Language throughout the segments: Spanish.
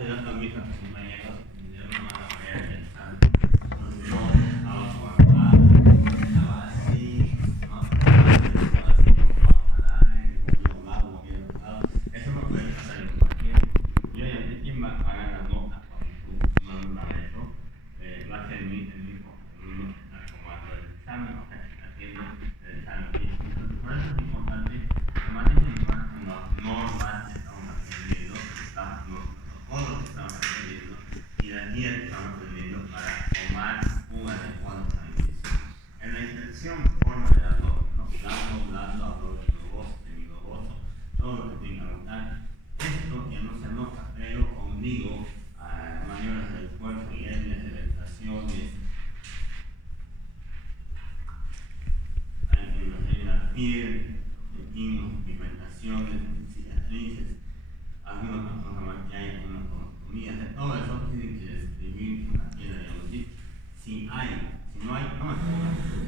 hace rato mis compañeros de una manera interesante. Nos vamos a jugar, estaba así, ¿no? Estaba así, eso no puede pasar en cualquier. Yo ya sé quién va a pagar la nota cuando tú mandas eso. Va a ser el mismo comando del examen, o sea, haciendo el examen. Por eso es importante tomar las normas que estamos aprendiendo, los protocolos que estamos aprendiendo y las guías que estamos aprendiendo para tomar una adecuada decisión. En la inserción forma de la norma, ¿no? Blando, abrocho, globoso, semigloboso, todo lo que tenga que notar. Esto ya no se anota, pero ombligo, maniobras del cuerpo y hernias, elevaciones, en la piel, pigmentaciones, cicatrices, algunas cosas más que hay, algunas colostomías, todo eso tiene que describir en la piel, digamos, si no hay,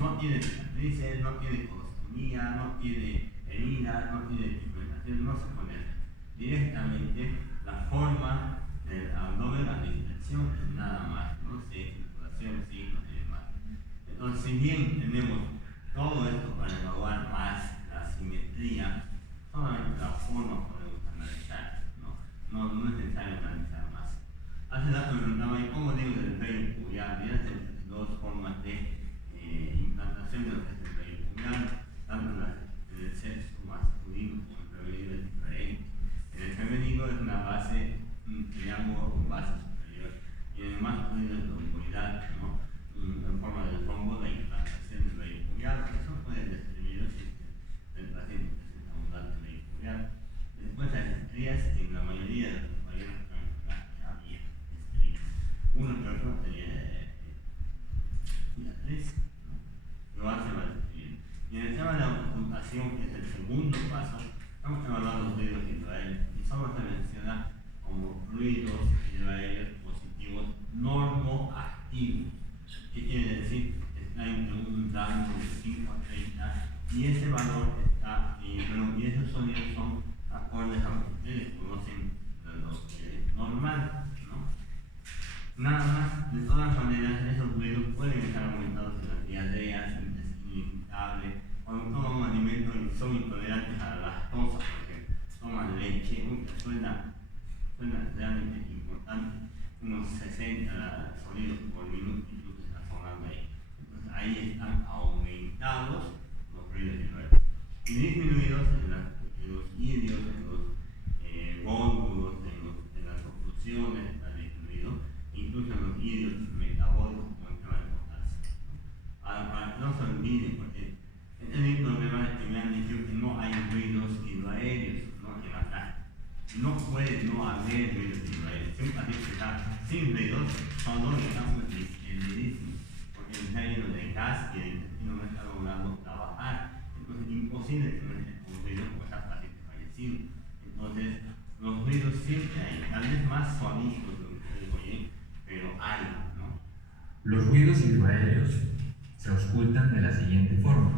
no tiene cicatrices, no tiene colostomía, no tiene heridas, no tiene pigmentación, no se pone directamente la forma del abdomen, la distensión y nada más, no sé, circulación, sí, no tiene más. Entonces, si bien tenemos todo esto para evaluar más la simetría, solamente la forma podemos analizar, no es necesario analizar más. Hace rato me preguntaba, ¿y cómo digo del vello pubial? Mira, dos formas de implantación de lo que es el vello pubial, tanto en el sexo masculino como en el femenino es diferente. En el femenino es una base, un triángulo con base superior, y en el masculino es la unidad, ¿no? En forma de rombo, la implantación del vello pubial. Eso puede describir si el paciente presenta abundante vello pubial. Después hay estrías, en la mayoría de los compañeros que había estrías. Uno que otro tenía cicatriz, ¿no? Igual se va a describir. Y en el tema de la ocultación, que es el segundo paso, estamos evaluando los ruidos hidroaéreos y solo se menciona como ruidos hidroaéreos positivos normoactivos. ¿Qué quiere decir? Está entre un rango de 5 a 30 y ese valor está, y esos sonidos son acordes a lo que ustedes conocen de los normal, ¿no? Nada más, de todas maneras, esos ruidos pueden estar aumentados en las diarreas, intestino irritable, cuando toman un alimento y son intolerantes a la lactosa, por ejemplo, toman leche, suena realmente importante, unos 60 sonidos por minuto, incluso está sonando ahí. Entonces ahí están aumentados los ruidos hidroaéreos y disminuidos en los irios, en los gónulos, en las oclusiones, está disminuido, incluso en los irios metabólicos como el tema de potasio. Para que no se olviden, porque he tenido problemas que me han dicho que no hay ruidos hidroaéreos, ¿no? En la calle. No puede no haber ruidos hidroaéreos. Si un paciente está sin ruidos, solo estamos distenidísimos, porque el término de gas y el intestino no está logrando trabajar. Entonces es imposible tener un ruido con ese paciente fallecido. Entonces los ruidos siempre hay, tal vez más suavitos de lo que ustedes oyen, pero hay, ¿no? Los ruidos hidroaéreos se auscultan de la siguiente forma.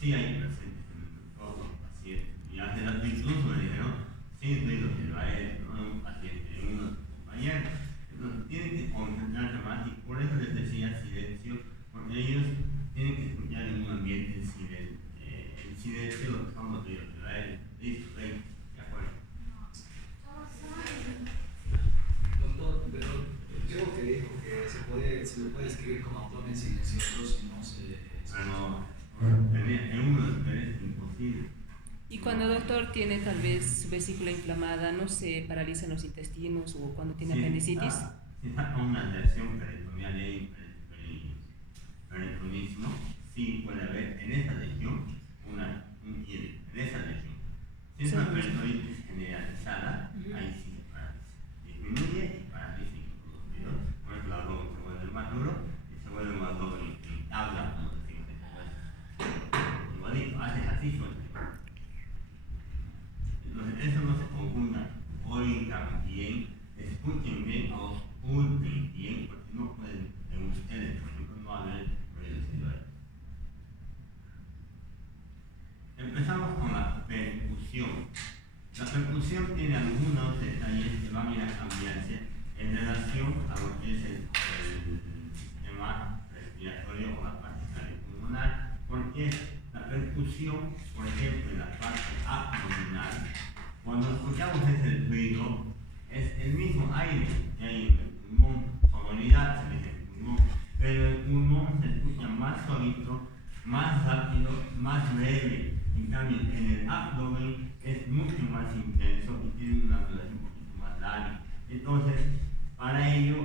sí hay presentes en todos los pacientes. Y hace rato incluso me dijeron, sin ruido que va a él, ¿no? Un paciente, uno de sus compañeros. Entonces tienen que concentrarse más y por eso les decía silencio, porque ellos tienen que escuchar en un ambiente en silencio lo que son los ruidos que va a él. Listo, ven, de acuerdo. Doctor, pero creo que dijo que se le puede escribir como abdomen silencioso si no se... Bueno, en uno de los tres es imposible. Y cuando el doctor tiene tal vez su vesícula inflamada, no se paralizan los intestinos o cuando tiene apendicitis. Si está con una lesión peritoneal y peritonismo, sí puede haber en esa región un IED, en esa región. Si es una peritonitis generalizada, ahí sí se paraliza. Disminuye y paraliza incluso los dedos, por eso el abdomen se vuelve más duro y se vuelve más duro y habla como decimos en el igualito, hace ejercicio. Entonces eso no se confunda, oigan bien, escuchen bien, ausculten bien, porque no pueden, en ustedes, por ejemplo, no haber ruidos celulares. Empezamos con la percusión. La percusión tiene algunos detalles que van a ir a cambiarse en relación a lo que es el sistema respiratorio o la parte cardiopulmonar, porque la percusión, por ejemplo, en la parte abdominal, cuando escuchamos ese ruido, es el mismo aire que hay en el pulmón, sonoridad se dice el pulmón, pero el pulmón se escucha más suavito, más rápido, más leve. En cambio, en el abdomen es mucho más intenso y tiene una duración un poquito más larga. Entonces, para ello,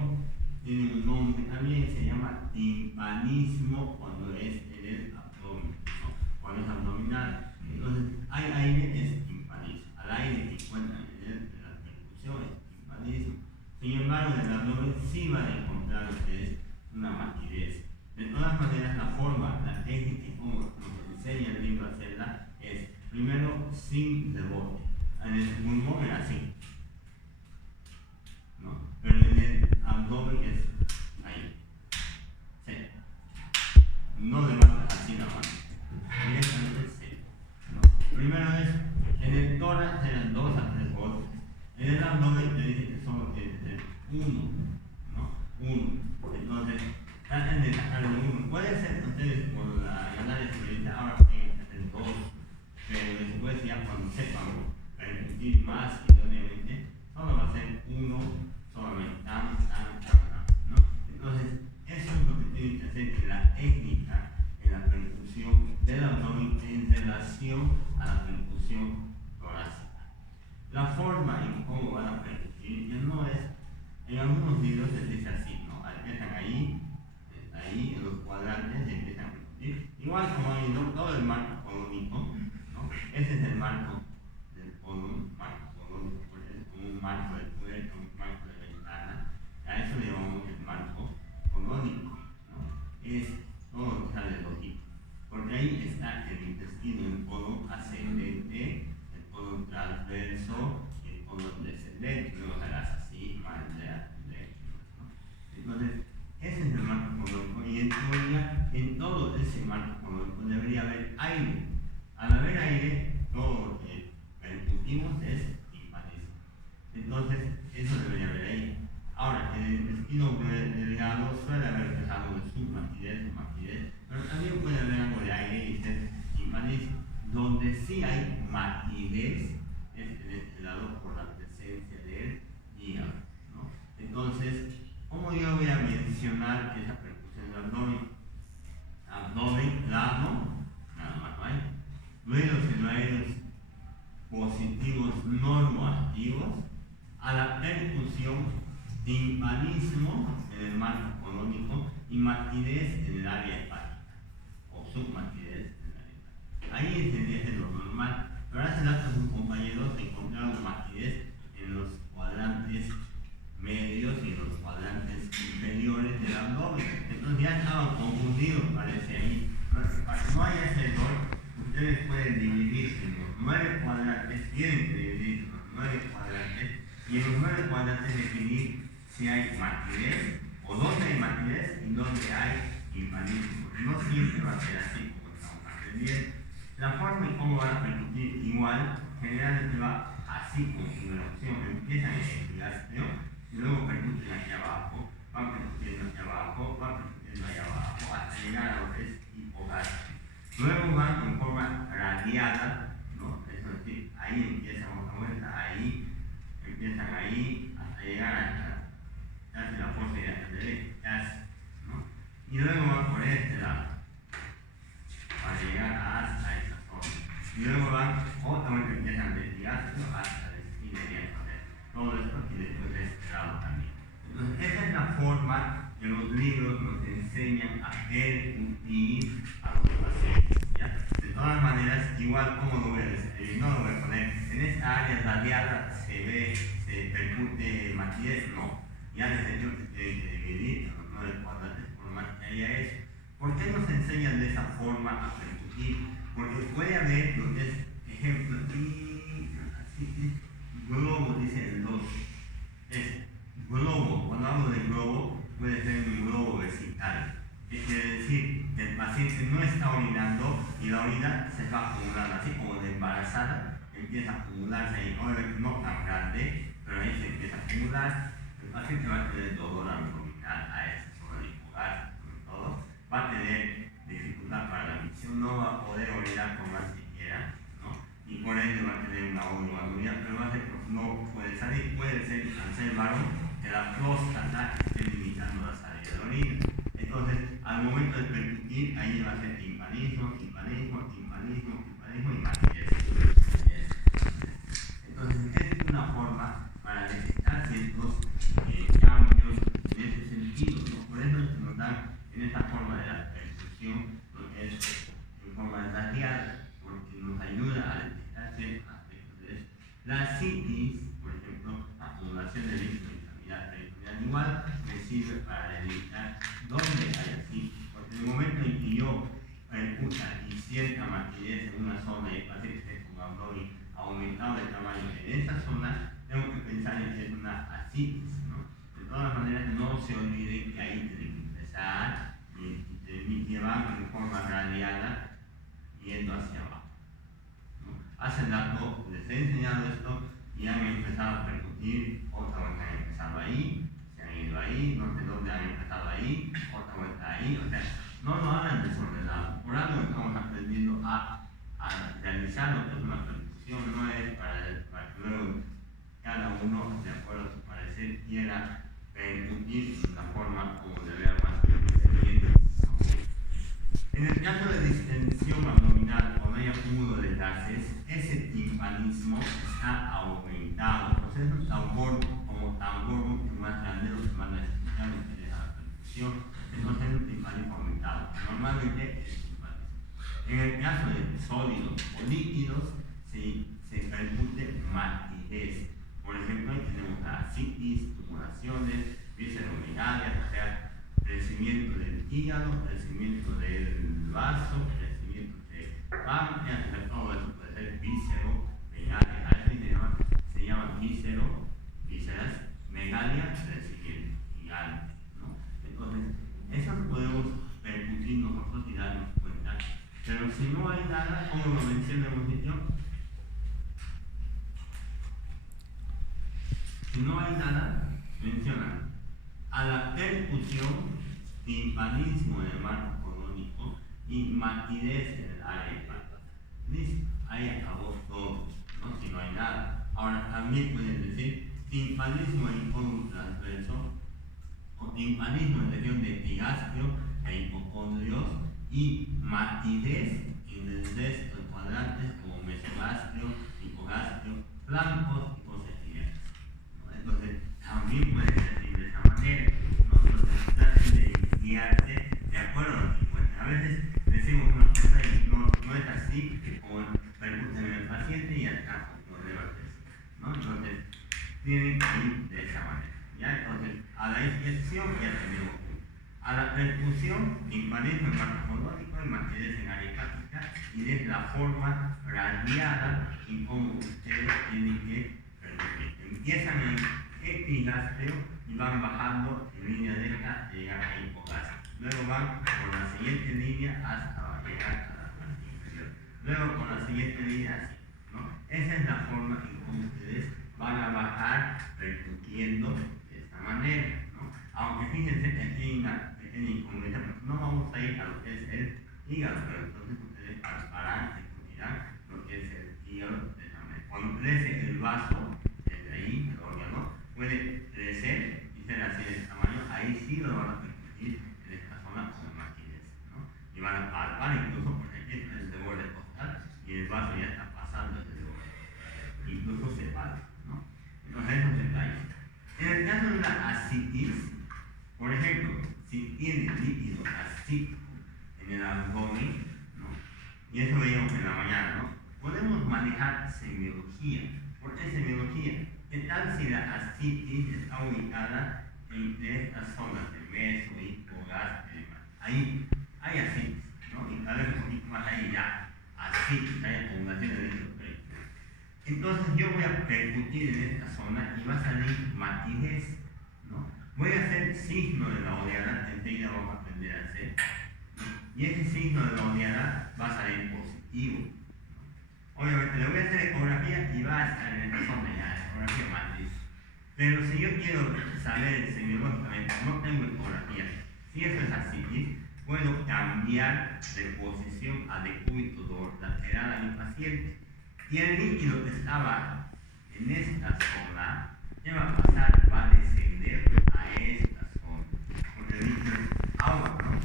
tiene un nombre también, se llama timpanismo cuando es en el abdomen, ¿no? Cuando es abdominal. Entonces, hay aire, es timpanismo. Al aire que encuentran en las percusiones, timpanismo. Sin embargo, en el abdomen sí van a encontrar ustedes una matidez. De todas maneras, la forma, la técnica y cómo nos enseña el libro a hacerla es primero sin rebote. En el pulmón es así, ¿no? Pero en el abdomen es ahí. Sí. No levantas así la mano. Directamente sí. ¿No? Primero es, en el tórax eran 2 a 3 golpes. En el abdomen te dice que solo tiene que ser 1, ¿no? 1. Entonces, traten de sacar de 1. Puede ser que ustedes por la ganar experiencia ahora tengan que hacer 2, pero después ya cuando sepan permitir más idóneamente, solo va a ser 1 solamente, tan, ¿no? Entonces, eso es lo que tienen que hacer, que la técnica en la percusión del abdomen en relación a la percusión torácica. La forma en cómo van a percutir ya no es, en algunos libros se dice así, ¿no? Empiezan ahí en los cuadrantes empiezan a percutir, igual como hay todo el marco colónico, ¿no? Ese es el marco del colon, marco colónico, es como un marco de puerta, un marco de ventana, a eso le llamamos el marco colónico, ¿no? Es todo lo que sale del ojito, porque ahí está el intestino, el colon ascendente, el colon transverso y el colon descendente, luego harás así, más de, ¿no? Entonces, ese es el marco colónico y en teoría, en todo ese marco colónico debería haber aire. Al haber aire, todo lo que percutimos es timpanismo. Entonces, eso debería haber ahí. Ahora, en el intestino delgado suele haber algo de submatidez o matidez, pero también puede haber algo de aire y ser timpanismo. Donde sí hay matidez es en este lado por la presencia del hígado, ¿no? Entonces, ¿cómo yo voy a mencionar esa percusión del abdomen? Abdomen plano, nada más, ¿vale? Ruidos celulares positivos normoactivos, a la percusión, timpanismo en el marco colónico y matidez en el área hepática, o submatidez en el área hepática. Ahí tendría que ser lo normal, pero hace rato un compañero encontraron matidez en los cuadrantes medios y en los cuadrantes inferiores del abdomen. Entonces ya estaban confundidos, parece ahí. Para que no haya ese error, ustedes pueden dividir en los 9 cuadrantes, tienen que dividir en los 9 cuadrantes, y en los 9 cuadrantes definir si hay matidez, o dónde hay matidez y dónde hay timpanismo. No siempre va a ser así como estamos aprendiendo. La forma en cómo van a percutir igual, generalmente va así como en la opción, empiezan en el epigastrio y luego percuten hacia abajo, van percutiendo hacia abajo, van percutiendo hacia abajo, hasta llegar a lo que es hipogastrio. Luego van en forma radiada, ¿no? Es decir, ahí empiezan otra vuelta, ahí, empiezan ahí, hasta llegar a la fosa derecha, ¿no? Y luego van por este lado, para llegar hasta esa zona. Y luego van, otra vez empiezan desde epigastrio hasta el esquina derecha. Todo esto y después de este lado también. Entonces, esa es la forma que los libros nos enseñan a percutir a los pacientes, ¿ya? De todas maneras, igual como lo voy a describir, no lo voy a poner en esta área radiada, se percute matidez, no. Ya les he dicho que tienen que dividir los 9 cuadrantes por más que haya eso. ¿Por qué nos enseñan de esa forma a percutir? Porque puede haber lo que es ejemplo, y así, globo dice el 2. Es globo, cuando hablo de globo, puede ser un globo vesical. ¿Qué quiere decir? Que el paciente no está orinando y la orina se va acumulando, así como de embarazada, empieza a acumularse ahí, obviamente no tan grande, pero ahí se empieza a acumular. El paciente va a tener dolor abdominal a ese sobre el hipogar, sobre todo, va a tener dificultad para la micción, no va a poder orinar por más que quiera, ¿no? Y por ende va a tener una oligonuria, pero va a ser, no puede salir, puede ser al ser varón que la próstata esté limitando la salida de orina. Entonces, al momento de percutir, ahí va a ser timpanismo, timpanismo, timpanismo, timpanismo y matidez. Entonces, esta es una forma para detectar ciertos cambios en ese sentido, ¿no? Por eso nos dan en esta forma de la percusión, lo que es en forma radial, porque nos ayuda a detectar ciertos aspectos de eso. La citis, por ejemplo, la acumulación de líquido en cavidad peritoneal, igual me sirve para delimitar dónde hay citis, porque en el momento en que yo percuta y cierta matidez en una zona y el paciente con abdomen aumentado de tamaño en esa zona, tengo que pensar en que es una ascitis, ¿no? De todas maneras, no se olviden que ahí tienen que empezar y llevar en forma radiada yendo hacia abajo, ¿no? Hace rato les he enseñado esto y han empezado a percutir, otra vez han empezado ahí, se han ido ahí, no sé dónde han empezado ahí, otra vuelta ahí, o sea, no lo hagan desordenado. Por algo estamos aprendiendo a realizar lo que es una percusión, no es para que luego cada uno, de acuerdo a su parecer, quiera percutir de la forma como le vea más conveniente. En el caso de distensión abdominal o medio acúmulo de gases, ese timpanismo está aumentado. Entonces, esos tambor, como tambor mucho más grande, los que van a escuchar ustedes a la percusión, entonces es un timpanismo aumentado. Normalmente es timpanismo. En el caso de sólidos o líquidos, se percute matidez. Por ejemplo, ahí tenemos ascitis, tumulaciones, visceromegalias, o sea, crecimiento del hígado, crecimiento del vaso, crecimiento de páncreas, o sea, todo eso puede ser visceromegalia. A eso se llama vísceras, megalia, crecimiento gigante, ¿no? Entonces, eso lo podemos percutir nosotros y darnos cuenta. Pero si no hay nada, como lo mencionamos yo, si no hay nada, menciona a la percusión, timpanismo en el marco colónico y matidez en el área hepática. Listo, ahí acabó todo, ¿no? Si no hay nada. Ahora también pueden decir timpanismo en colon transverso o timpanismo en región de epigastrio e hipocondrios y matidez en el resto de cuadrantes como mesogastrio, hipogastrio, flancos y cosas similares. Entonces, también puede decir de esa manera, ¿no? Entonces, traten de guiarse de acuerdo a lo que encuentren. A veces decimos una cosa y no es así, como percuten en el paciente y acá no debe ser, ¿no? Entonces, tienen que ir de esa manera, ¿ya? Entonces, a la inyección ya tenemos a la percusión, timpanismo en marco colónico y matidez en área hepática, y de la forma radiada en cómo ustedes tienen que percutir. Empiezan en epigastrio y van bajando en línea recta y llegan a hipogastrio. Luego van por la siguiente línea hasta llegar a la parte inferior. luego con la siguiente línea así, ¿no? Esa es la forma en cómo ustedes van a bajar percutiendo de esta manera, ¿no? Aunque fíjense que aquí hay una pequeña incongruencia, porque no vamos a ir a lo que es el hígado, pero entonces ustedes palparán, percutirán lo que es el hígado de esta manera. Cuando crece el vaso, desde ahí, el órgano, puede crecer y ser así de tamaño, ahí sí lo van a percutir en esta zona con maquinez, ¿no? Y van a palpar incluso porque aquí está el borde costal y el vaso ya está pasando ese borde. Incluso se palpa, ¿no? Entonces esos detalles. En el caso de una ascitis, por ejemplo, si tiene líquido ascítico en el abdomen, ¿no? Y eso veíamos en la mañana, ¿no? Podemos manejar semiología. ¿Por qué semiología? ¿Qué tal si la ascitis está ubicada entre estas zonas de meso, hipogas y demás? Ahí hay ascitis, ¿no? Y tal vez un poquito más ahí ya, ascitis, hay acumulación de líquido peritoneal. Entonces yo voy a percutir en esta zona y va a salir matidez, ¿no? Voy a hacer signo de la oleada, enseguida vamos a aprender a hacer. Y ese signo de la oleada va a salir positivo. Obviamente le voy a hacer ecografía y va a estar en esta zona ya, ecografía matriz. Pero si yo quiero saber semiológicamente, no tengo ecografía, si eso es ascitis, puedo cambiar de posición a decúbito lateral a mi paciente. Y el líquido que estaba en esta zona, ¿qué va a pasar? Va a descender a esta zona. Porque el líquido es agua, ¿no?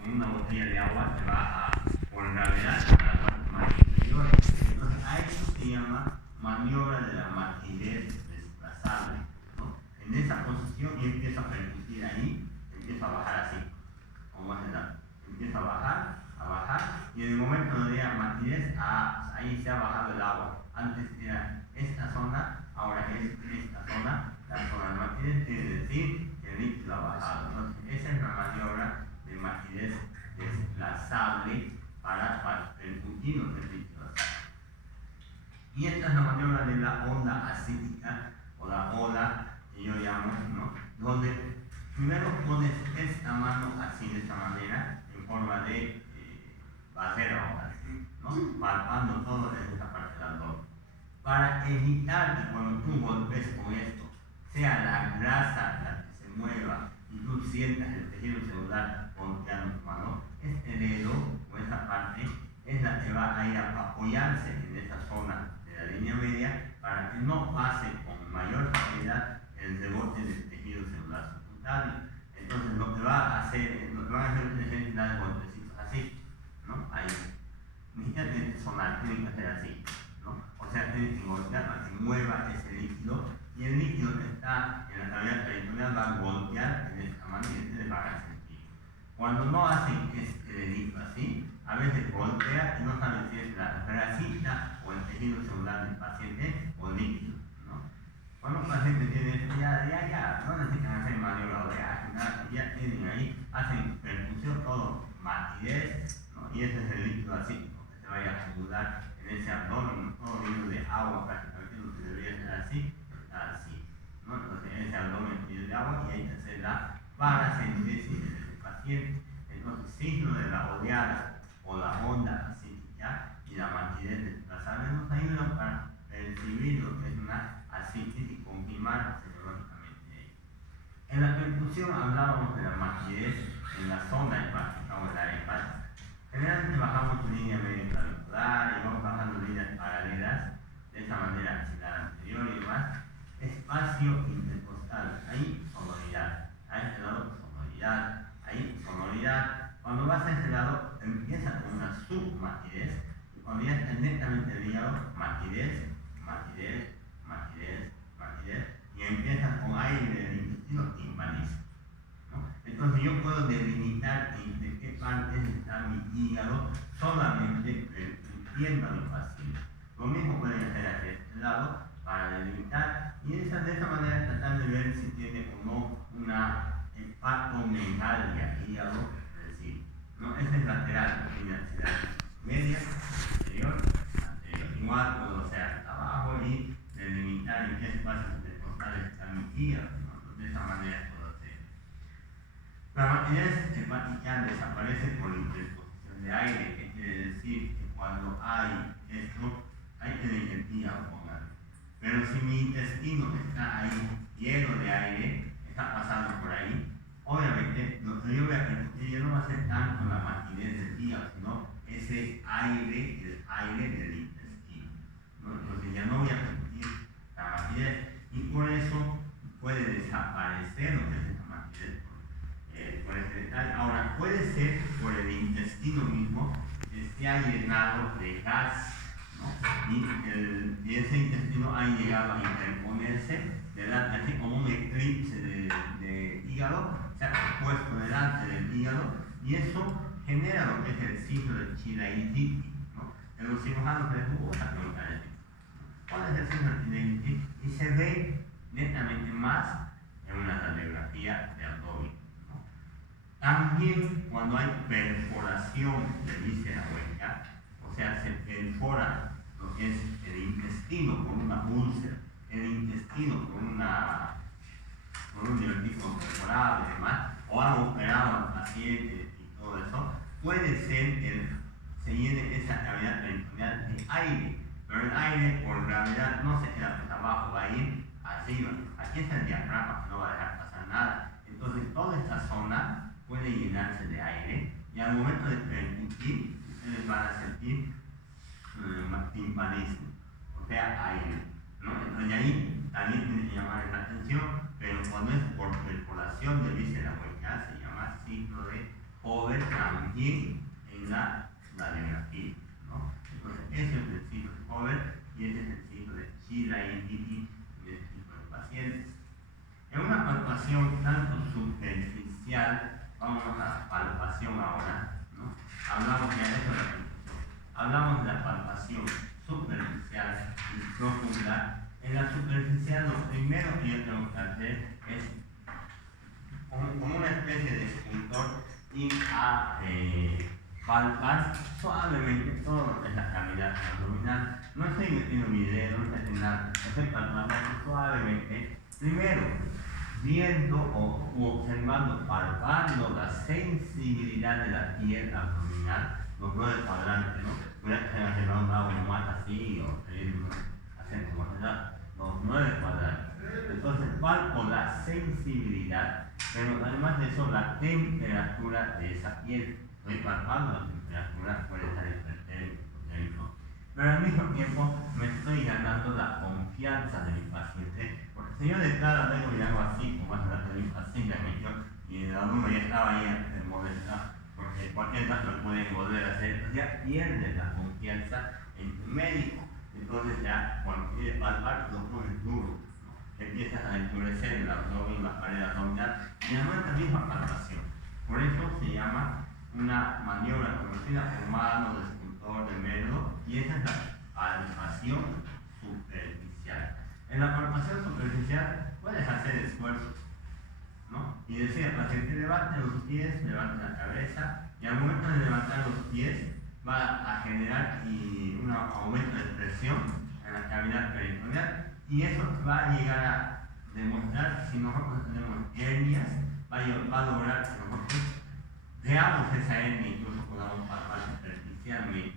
Con una botella de agua se va por gravedad a la parte más inferior. Entonces a eso se llama maniobra de la matidez desplazable, ¿no? En esa posición y empiezo a percutir ahí, empiezo a bajar así, como hace la, empiezo a bajar, y en el momento donde diga matidez, ahí se ha bajado el agua. Antes era esta zona, ahora es esta zona, la zona de matidez quiere decir que el líquido ha bajado. Entonces esa es la maniobra de matidez desplazable para percutir los líquidos. Y esta es la maniobra de la onda ascítica o la ola que yo llamo, ¿no? Donde primero pones esta mano así de esta manera en forma de basera, ¿no? Palpando todo en esta parte del abdomen. Para evitar que cuando tú golpes con esto sea la grasa la que se mueva y tú sientas el tejido celular golpeando tu mano, este dedo o esta parte es la que va a ir a apoyarse en esa zona de la línea media para que no pase con mayor facilidad el rebote del tejido celular subcutáneo. Entonces lo que va a hacer, lo que van a hacer es dar golpecitos así, ¿no? Ahí. Ni siquiera tiene que sonar, tiene que hacer así, ¿no? O sea, tiene que golpear para que mueva ese líquido y el líquido que está en la cavidad peritoneal va a golpear en esta manera y ustedes van a sentir. Cuando no hacen este dedito así, a veces golpea y no saben si es la grasita o el tejido celular del paciente o el líquido, ¿no? Cuando un paciente tiene esto, ya, no necesitan hacer maniobra de nada, ya tienen ahí, hacen percusión, todo matidez, ¿no? Y ese es el líquido así, que se vaya a acumular en ese abdomen, todo lleno de agua prácticamente, lo que debería ser así, está así, ¿no? Entonces ese abdomen lleno de agua y hay que hacer la paracentesis de ese paciente. Entonces, signo de la oleada o la onda ascítica y la matidez desplazable nos ayudan para percibir lo que es una ascitis y confirmar semiológicamente ello. En la percusión hablábamos de la matidez en la zona hepática o en la área hepática. Generalmente bajamos línea media clavicular y vamos bajando líneas paralelas, de esa manera axilar anterior y demás. Espacio intercostal, ahí sonoridad, a este lado sonoridad, ahí sonoridad. Cuando vas a este lado empieza con una submatidez y cuando ya está netamente el hígado, matidez, matidez, matidez, matidez y empieza con aire del intestino timpanizo, ¿no? Entonces yo puedo delimitar entre qué partes está mi hígado solamente permitiendo a mi paciente. Lo mismo pueden hacer hacia este lado para delimitar y de esa manera tratar de ver si tiene o no una hepatomegalia hígado, es decir, ¿no? Ese es lateral, línea media, anterior, anterior. Igual cuando sea hasta abajo y delimitar en qué espacios intercostales está mi hígado, ¿no? De esa manera puedo hacer. La matidez hepática desaparece por interposición de aire, que quiere decir que cuando hay esto, hay que elegir el hígado, póngale. Pero si mi intestino está ahí lleno de aire, está pasando por ahí, obviamente lo que yo voy a permitir ya no va a ser tanto la maquinez del hígado, sino ese aire, el aire del intestino, ¿no? Entonces ya no voy a permitir la maquinez y por eso puede desaparecer lo que es esa maquinez por ese detalle. Ahora, puede ser por el intestino mismo que se ha llenado de gas, ¿no? Y ese intestino ha llegado a interponerse delante, así como un eclipse de hígado, se ha puesto delante del hígado y eso genera lo que es el signo de chilaiditi, ¿no? En los cirujanos les gusta preguntar eso. ¿Cuál es el signo de chilaiditi? Y se ve netamente más en una radiografía de abdomen, ¿no? También cuando hay perforación de víscera hueca, o sea, se perfora lo que es el intestino con una úlcera, el intestino con un divertículo perforado y demás, o han operado al paciente y todo eso, puede ser que se llene esa cavidad peritoneal de aire, pero el aire por gravedad no se queda pues abajo, va a ir arriba. Aquí está el diafragma que no va a dejar pasar nada. Entonces toda esta zona puede llenarse de aire y al momento de permitir, ustedes van a sentir timpanismo, o sea, aire, ¿no? Entonces ahí también tiene que llamar la atención, pero cuando es por perforación de víscera hueca se llama signo de Hover también en la radiografía, ¿no? Entonces ese es el signo de Hover y ese es el signo de chilaiditi en este tipo de pacientes. En una palpación tanto superficial, vamos a la palpación ahora, ¿no? Hablamos ya de eso, hablamos de la palpación superficial y profunda. En la superficial lo primero que yo tengo que hacer es como una especie de escultor ir a palpar suavemente todo lo que es la cavidad abdominal. No estoy metiendo mi dedo, no estoy haciendo nada, estoy palpando suavemente. Primero, viendo o observando, palpando la sensibilidad de la piel abdominal, los 9 cuadrantes, ¿no? Voy a hacer un mata así o hacer como los 9 cuadrantes. Entonces palpo la sensibilidad, pero además de eso la temperatura de esa piel. Estoy palpando la temperatura, puede estar hipertérmico, pero al mismo tiempo me estoy ganando la confianza de mi paciente, porque si yo de cara vengo y hago así, como hace la tarifa así, y el alumno ya estaba ahí molestado, porque cualquier caso lo pueden volver a hacer, entonces ya pierde la confianza en tu médico. Entonces ya cuando quiere palpar lo pones duro, ¿no? Empiezas a endurecer el abdomen, la pared abdominal, y además la misma palpación. Por eso se llama una maniobra conocida como mano de escultor de Merlo, y esa es la palpación superficial. En la palpación superficial puedes hacer esfuerzos, ¿no? Y decir al paciente, levante los pies, levante la cabeza, y al momento de levantar los pies va a generar un aumento de presión en la cavidad peritoneal, y eso va a llegar a demostrar, si nosotros tenemos hernias, va a lograr que nosotros veamos esa hernia, incluso podamos palpar superficialmente.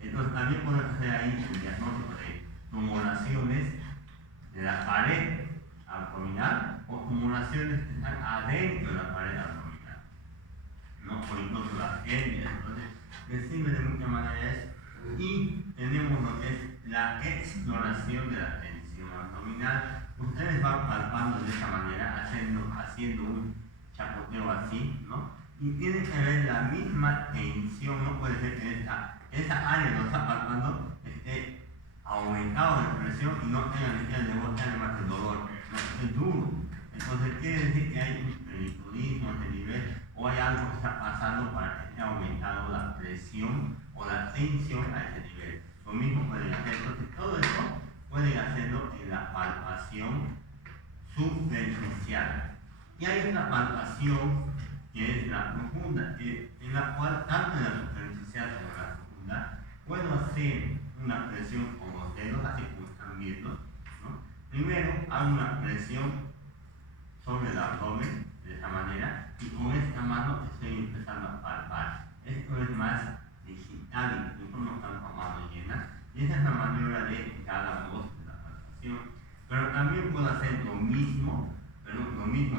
Entonces también podemos hacer ahí un diagnóstico de tumoraciones de la pared abdominal o tumoraciones que están adentro de la pared abdominal, ¿no? O incluso las hernias. Entonces, decirme de muchas maneras, y tenemos lo que es la exploración de la tensión abdominal. Ustedes van palpando de esta manera, haciendo un chapoteo así, ¿no? Y tiene que haber la misma tensión, no puede ser que esa área lo está palpando esté aumentado de presión y no tenga necesidad de botar más el dolor, no, es duro. Entonces quiere decir que hay un periodismo a ese nivel o hay algo que está pasando para que esté aumentando la presión o la tensión a ese nivel. Lo mismo pueden hacer, entonces todo eso pueden hacerlo en la palpación superficial. Y hay una palpación que es la profunda, en la cual tanto en la superficial como en la profunda puedo hacer una presión con los dedos, así como están viendo, ¿no? Primero hago una presión sobre el abdomen de esta manera y con esta mano estoy empezando a palpar. Esto es más digital, incluso no Y esa es la maniobra de cada voz de la palpación. Pero también puedo hacer lo mismo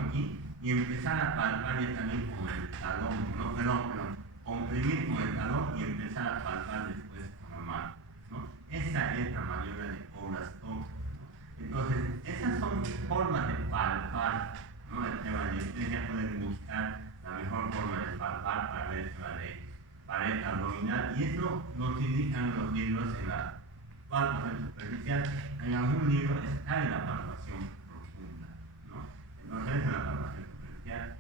aquí, y empezar a palpar ya también con el talón, ¿no? Perdón, comprimir con el talón y empezar a palpar después con la mano, ¿no? Esa es la maniobra de Overstock, ¿no? Entonces, esas son formas de palpar, ¿no? El tema de ustedes ya pueden buscar la mejor forma de palpar para ver el tema de pared abdominal, y eso nos indican los libros en la palpación superficial. En algún libro está en la palpación profunda, ¿no? Entonces, en la palpación superficial,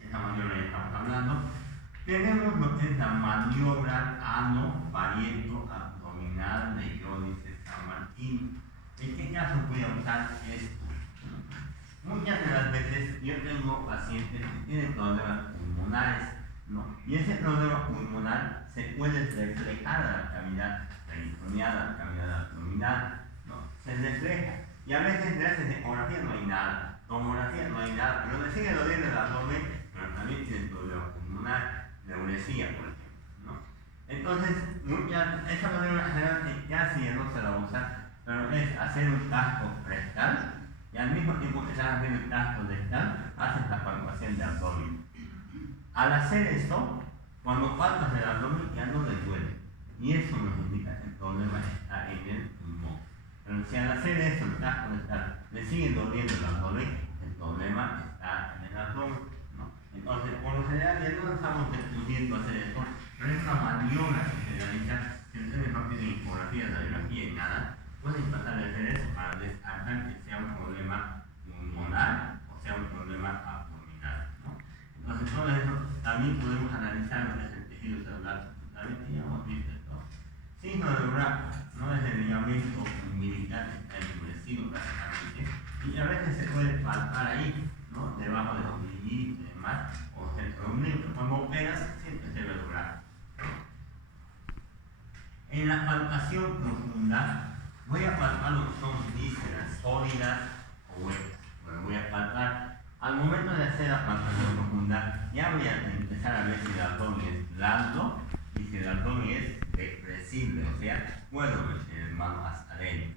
esa maniobra ya estamos hablando. Tenemos lo que es la maniobra ano-parieto-abdominal de Jódice San Martín. ¿En qué caso voy a usar esto? Muchas de las veces yo tengo pacientes que tienen problemas pulmonares, ¿no? Y ese problema pulmonar se puede reflejar a la cavidad peritoneal, a la cavidad abdominal, ¿no? Se refleja. Y a veces de esa ecografía no hay nada, tomografía no hay nada, pero le sigue doliendo el abdomen, pero también tiene problema pulmonar, neuresía, por ejemplo, ¿no? Entonces, esa manera generalmente casi ya no se la usa, pero es hacer un casco rectal, y al mismo tiempo que estás haciendo el casco rectal, haces la palpación de abdomen. Al hacer esto, cuando palpas el abdomen ya no le duele, y eso nos indica que el problema está en el pulmón. Pero si al hacer eso, el casco rectal, le sigue doliendo el abdomen, el problema está en el abdomen, ¿no? Entonces, por lo general, ya no estamos discutiendo hacer esto, pero es una maniobra que se realiza. Si ustedes no tienen infografía, radiografía y nada, pueden tratar de hacer eso para descartar que sea un problema pulmonar o sea un problema abdominal, ¿no? Entonces, todo eso también podemos analizar lo que es el tejido celular subcutáneo, y ya hemos visto esto. Signo de Urach, no es el ligamento umbilical que está endurecido prácticamente, y a veces se puede palpar ahí, ¿no? Debajo de los ombliguitos y demás, o centro del ombligo, que cuando operas siempre se ve el Urach. En la palpación profunda, voy a palpar lo que son vísceras sólidas o huecas. Bueno, voy a palpar. Al momento de hacer la palpación profunda, ya voy a empezar a ver si el abdomen es blando y si el abdomen es depresible, o sea, puedo meter el mano hasta adentro.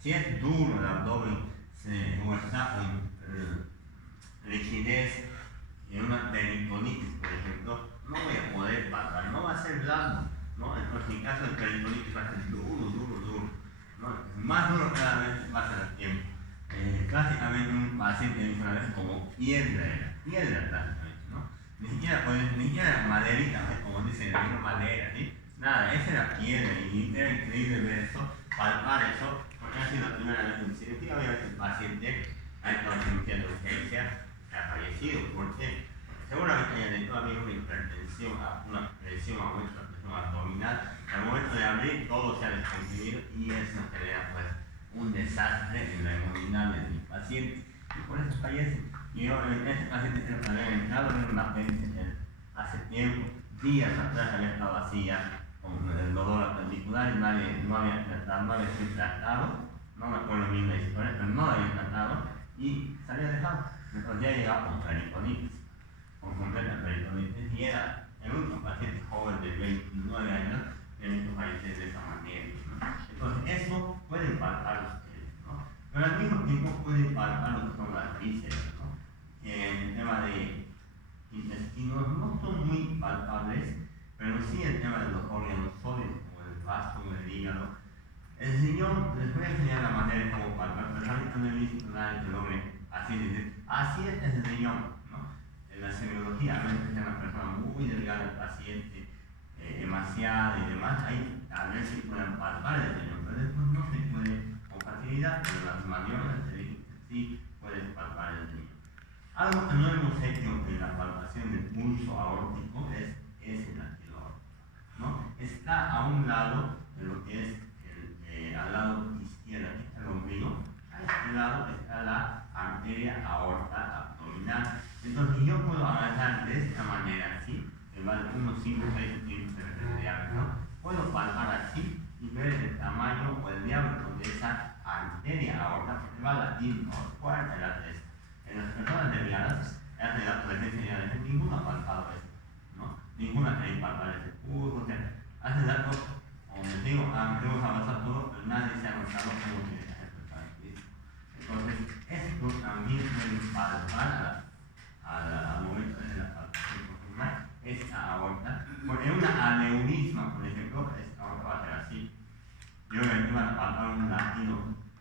Si es duro el abdomen o está con rigidez y una peritonitis, por ejemplo, no voy a poder palpar, no va a ser blando, ¿no? Entonces, en caso de peritonitis va a ser duro, ¿no? Más duro cada vez pasa el tiempo. Clásicamente un paciente me dice una vez como piedra prácticamente, ¿no? Ni siquiera maderita, ¿no? Como dicen, no madera, ¿sí? Nada, esa era piedra, y era increíble ver eso, palpar eso, porque ha sido la primera vez en cirugía. Obviamente el paciente ha estado en cirugía de urgencia, ha fallecido. ¿Por qué? Porque seguramente haya tenido una hipertensión, una presión, aumento de la presión abdominal. Al momento de abrir, todo se ha descomprimido y eso genera pues un desastre en la hemodinamia del paciente, y por eso fallece. Y yo, este paciente se nos había entrado en una apéndice hace tiempo, días atrás había estado así ya con el dolor apendicular, y nadie no había sido tratado, no me acuerdo bien la historia, pero no lo había tratado y se había dejado. Entonces ya llegaba con peritonitis, con completa peritonitis, y era el último paciente joven de 29 años que ha visto fallecer de esa manera, ¿no? Entonces, eso pueden palpar ustedes, ¿no? Pero al mismo tiempo pueden palpar lo que son las vísceras, ¿no? El tema de intestinos no son muy palpables, pero sí el tema de los órganos sólidos, como el vaso, el hígado. El riñón, les voy a enseñar la manera de cómo palpar, pero ahorita no he visto nada que logre así decir, así es el riñón, ¿no? En la semiología, a veces es una persona muy delgada, el paciente, demasiada y demás, ahí a ver si pueden palpar el riñón, pero después no se puede con facilidad, pero las maniobras se dicen que sí pueden palpar el riñón. Algo que no hemos hecho en la palpación del pulso aórtico es el antilógico, ¿no? Está a un lado de lo que es al lado izquierdo, aquí está el ombligo, a este lado está la arteria aorta abdominal. Entonces yo puedo avanzar de esta manera, así, que vale unos 5 o 6 centímetros de diámetro, puedo palpar así y ver el tamaño o el diámetro de esa arteria aorta, porque va a latir cuarta y la tercera. En las personas delgadas, hace la presencia de la gente, ninguna ha palpado esto, ¿no? Ninguna quiere palpar ese pulso, o sea, hace datos, como les digo, porque una aneurisma, por ejemplo, ahora va a ser así. Yo me iba a pasar un latido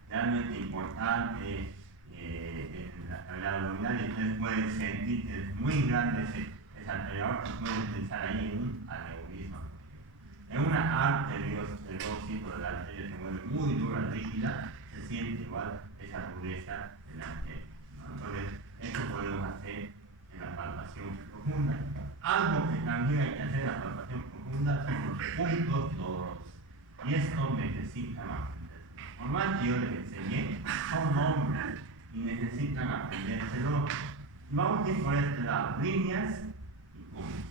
realmente importante en la abdominal y ustedes pueden sentir, es muy grande ese anterior, y pueden pensar ahí en un aneurisma. En una arteriosclerosis o la arteria se mueve muy dura, rígida, se siente igual esa dureza de la arteria, ¿no? Entonces, esto podemos hacer en la palpación profunda. Algo que también hay que hacer en la palpación profunda son los puntos dolorosos. Y esto necesitan aprender. Por más que yo les enseñé, son nombres y necesitan aprendérselo. Vamos a ir por este lado, líneas y puntos.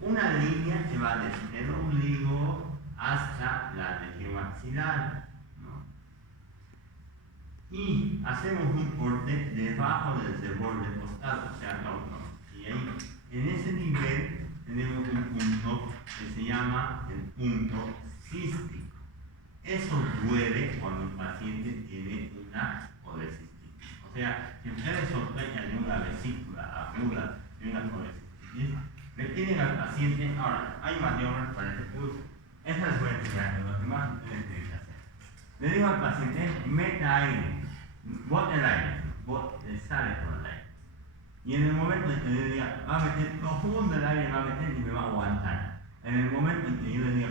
Una línea que va desde el ombligo hasta la región maxilar, ¿no? Y hacemos un corte debajo del borde costal, o sea, y ahí, en ese nivel tenemos un punto que se llama el punto cístico. Eso duele cuando el paciente tiene una colecistitis. O sea, si ustedes sospechan de una vesícula aguda, de una colecistitis, le piden al paciente, ahora, hay maniobras para este pulso. Esa es buena enseñar, lo demás ustedes tienen que hacer. Le digo al paciente, meta aire, bote el aire, sale por el aire. Y en el momento en que le diga, va a meter profundo el aire, va a meter y me va a aguantar. En el momento en que yo le diga,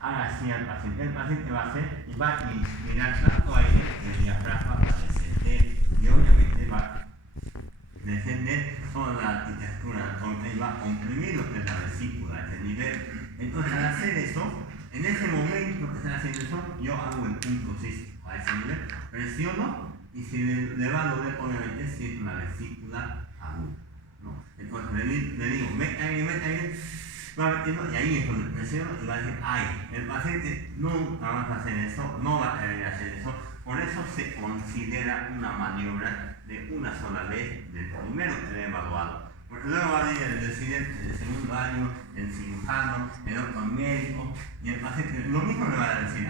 haga así al paciente, el paciente va a hacer y va a inspirar tanto aire que el diafragma va a descender y obviamente va a descender toda la arquitectura, y va a comprimir lo que es la vesícula, ese nivel. Entonces, al hacer eso, en ese momento que están haciendo eso, yo hago el punto cístico a ese nivel, presiono y si le va a doler, obviamente, si es una vesícula aguda, ¿no? Entonces, le digo, mete aire, va metiendo y ahí es donde presiono y va a decir, ay, el paciente nunca va a hacer eso, no va a querer hacer eso, por eso se considera una maniobra de una sola vez del primero que le he evaluado. Porque luego va a venir el residente del segundo año, el cirujano, el otro médico, y el paciente lo mismo le va a decir,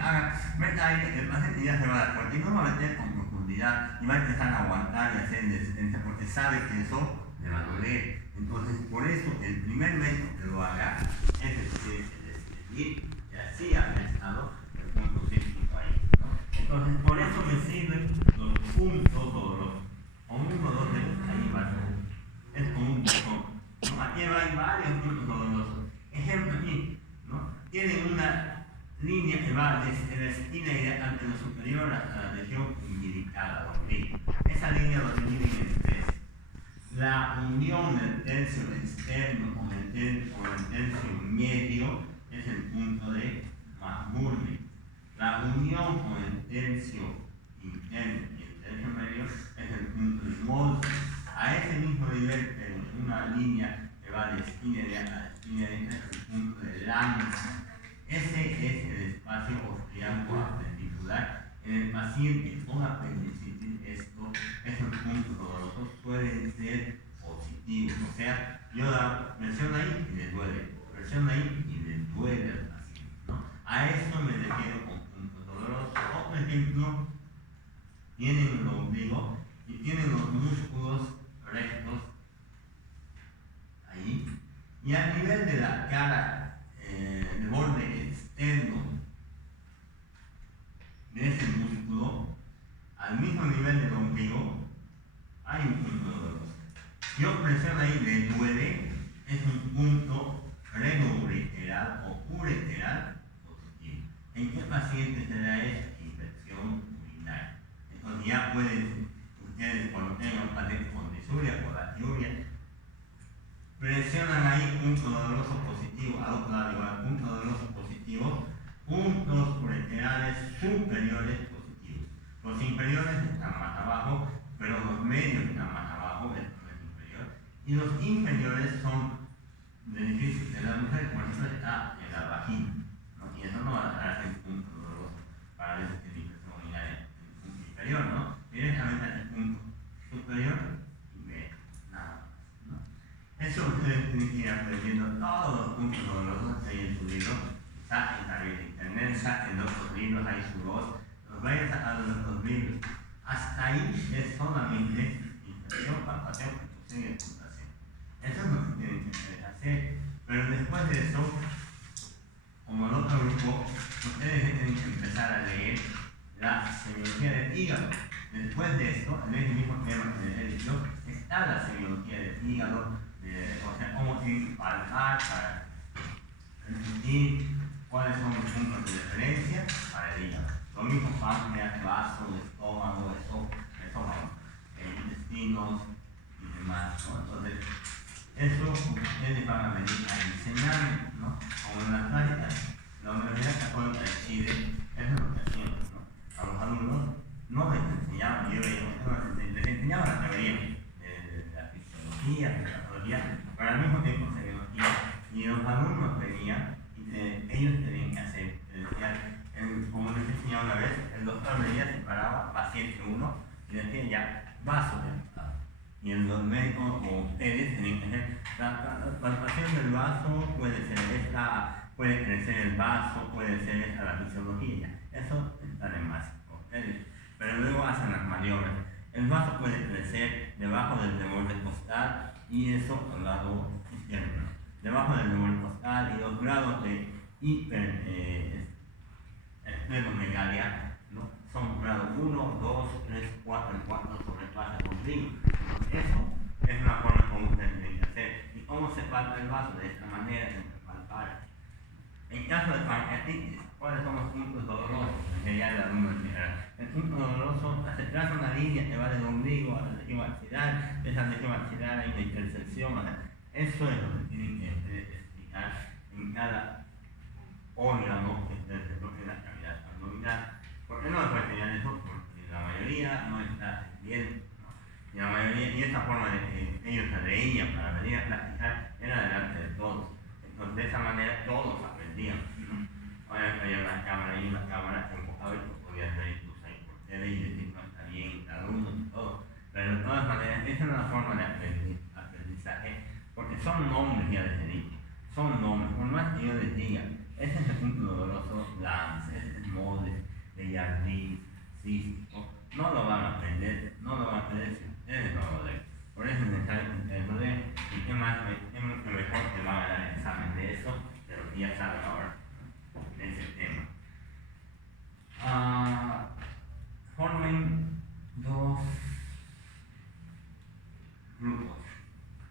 meta aire, el paciente ya se va a dar cuenta y no va a meter con profundidad y va a empezar a aguantar y hacer resistencia porque sabe que eso le va a doler. Entonces, por eso, el primer médico que lo haga es el que tiene que decidir y así ha pensado el punto cístico ahí, ¿no? Entonces, por eso me sirven los puntos dolorosos. Con uno o dos dedos, ahí va todo. Es como un botón, ¿no? Aquí hay varios puntos dolorosos. Ejemplo aquí, ¿no? Tienen una línea que va desde la esquina ante lo superior hasta la región umbilical, al ombligo. Esa línea lo dividen en tres. La unión del tercio externo con el tercio medio es el punto de McMurray. La unión con el tercio interno y el tercio medio es el punto de Molson. A ese mismo nivel, pero en una línea que va de esquina a esquina, es el punto de Lanza. Ese es el espacio o triángulo apendicular. En el paciente con apendicitis, estos puntos dolorosos suelen ser positivos. O sea, yo presiono ahí y le duele, presiono ahí y le duele al paciente, ¿no? A eso me refiero con puntos dolorosos. O, por ejemplo, tienen el ombligo y tienen los músculos rectos ahí, y a nivel de la cara, del borde externo de ese músculo, al mismo nivel del ombligo, hay un punto doloroso. Yo presiono ahí, le duele, es un punto renoureteral o ureteral positivo. ¿En qué paciente se da esa infección urinaria? Entonces ya pueden ustedes, cuando tengan un paciente con disuria, con latiuria, presionan ahí punto doloroso positivo, al otro lado igual, punto doloroso positivo, puntos ureterales superiores positivos. Los inferiores están más abajo, pero los medios están más abajo, esto es inferior, y los inferiores son beneficios de la mujer, por eso está en la vagina, ¿no? Y eso no va a ser un punto doloroso para ver si tiene infección urinaria en el punto inferior, ¿no? Directamente en el punto superior y ve nada más, ¿no? Eso ustedes tienen que ir aprendiendo todos los puntos dolorosos que hay en su libro. Está en la red de internet, está en otros libros, hay su voz, los vayan sacando de los libros. Hasta ahí es solamente infección, palpación, percusión y expulsación. Eso es lo que tienen que hacer. Pero después de eso, otro grupo, ustedes tienen que empezar a leer la semiología del hígado. Después de esto, en el mismo tema que les he dicho, está la semiología del hígado, o sea, cómo tienen que palpar para definir cuáles son los puntos de referencia para el hígado. Lo mismo páncreas, vaso, estómago, intestinos y demás, ¿no? Entonces, eso ustedes van a venir a enseñar, ¿no? Como en las prácticas, la Universidad Católica de Chile, eso es lo que hacíamos, ¿no? A los alumnos no les enseñaban, les enseñaban la teoría de la fisiología, de la patología, pero al mismo tiempo semiología, y los alumnos venían, ellos tenían que hacer, como les enseñaba una vez, el doctor venía, separaba paciente 1 y decía ya, vaso de entrada. Y los médicos o ustedes tenían que hacer la palpación del vaso, puede ser esta, puede crecer el vaso, puede ser esta la fisiología, eso está de más ustedes. Pero luego hacen las maniobras. El vaso puede crecer debajo del borde costal y eso al lado izquierdo. Debajo del borde costal y los grados de esplenomegalia, ¿no? Son grado 1, 2, 3, 4, el 4 sobrepasa el ombligo. Eso es una forma como ustedes tienen que hacer. ¿Y cómo se palpa el vaso? De esta manera se puede palpar. En caso de pancreatitis, ¿cuáles son los puntos dolorosos? El punto doloroso se traza una línea que va del ombligo a la región axilar, de esa región axilar hay una intersección. Eso es lo que tienen que explicar en cada órgano que se la cavidad abdominal. ¿Por qué no les voy a enseñar eso? Porque la mayoría no está bien, ¿no? Y la mayoría, y esa forma de que ellos se reían para venir a platicar era delante de todos. Entonces de esa manera todos aprendían, ¿no? Ahora había una cámara y una cámara enfocada y pues podías ver incluso ahí por tele y decir no está bien cada uno y todo. Pero de todas maneras esa es una forma de aprendizaje, porque son nombres, ya les he dicho, son nombres, por más que yo les diga, ese es el punto doloroso, Lance, ese es Modes, de Jardín, cístico, no lo van a aprender, si ustedes no lo leen. Por eso es necesario que lo lean, y qué más, es mucho mejor que van a dar el examen de eso, pero que ya saben ahora de ese tema. Formen dos grupos,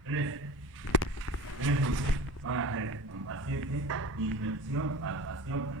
tres grupos. Van a hacer con paciente, inspección, palpación,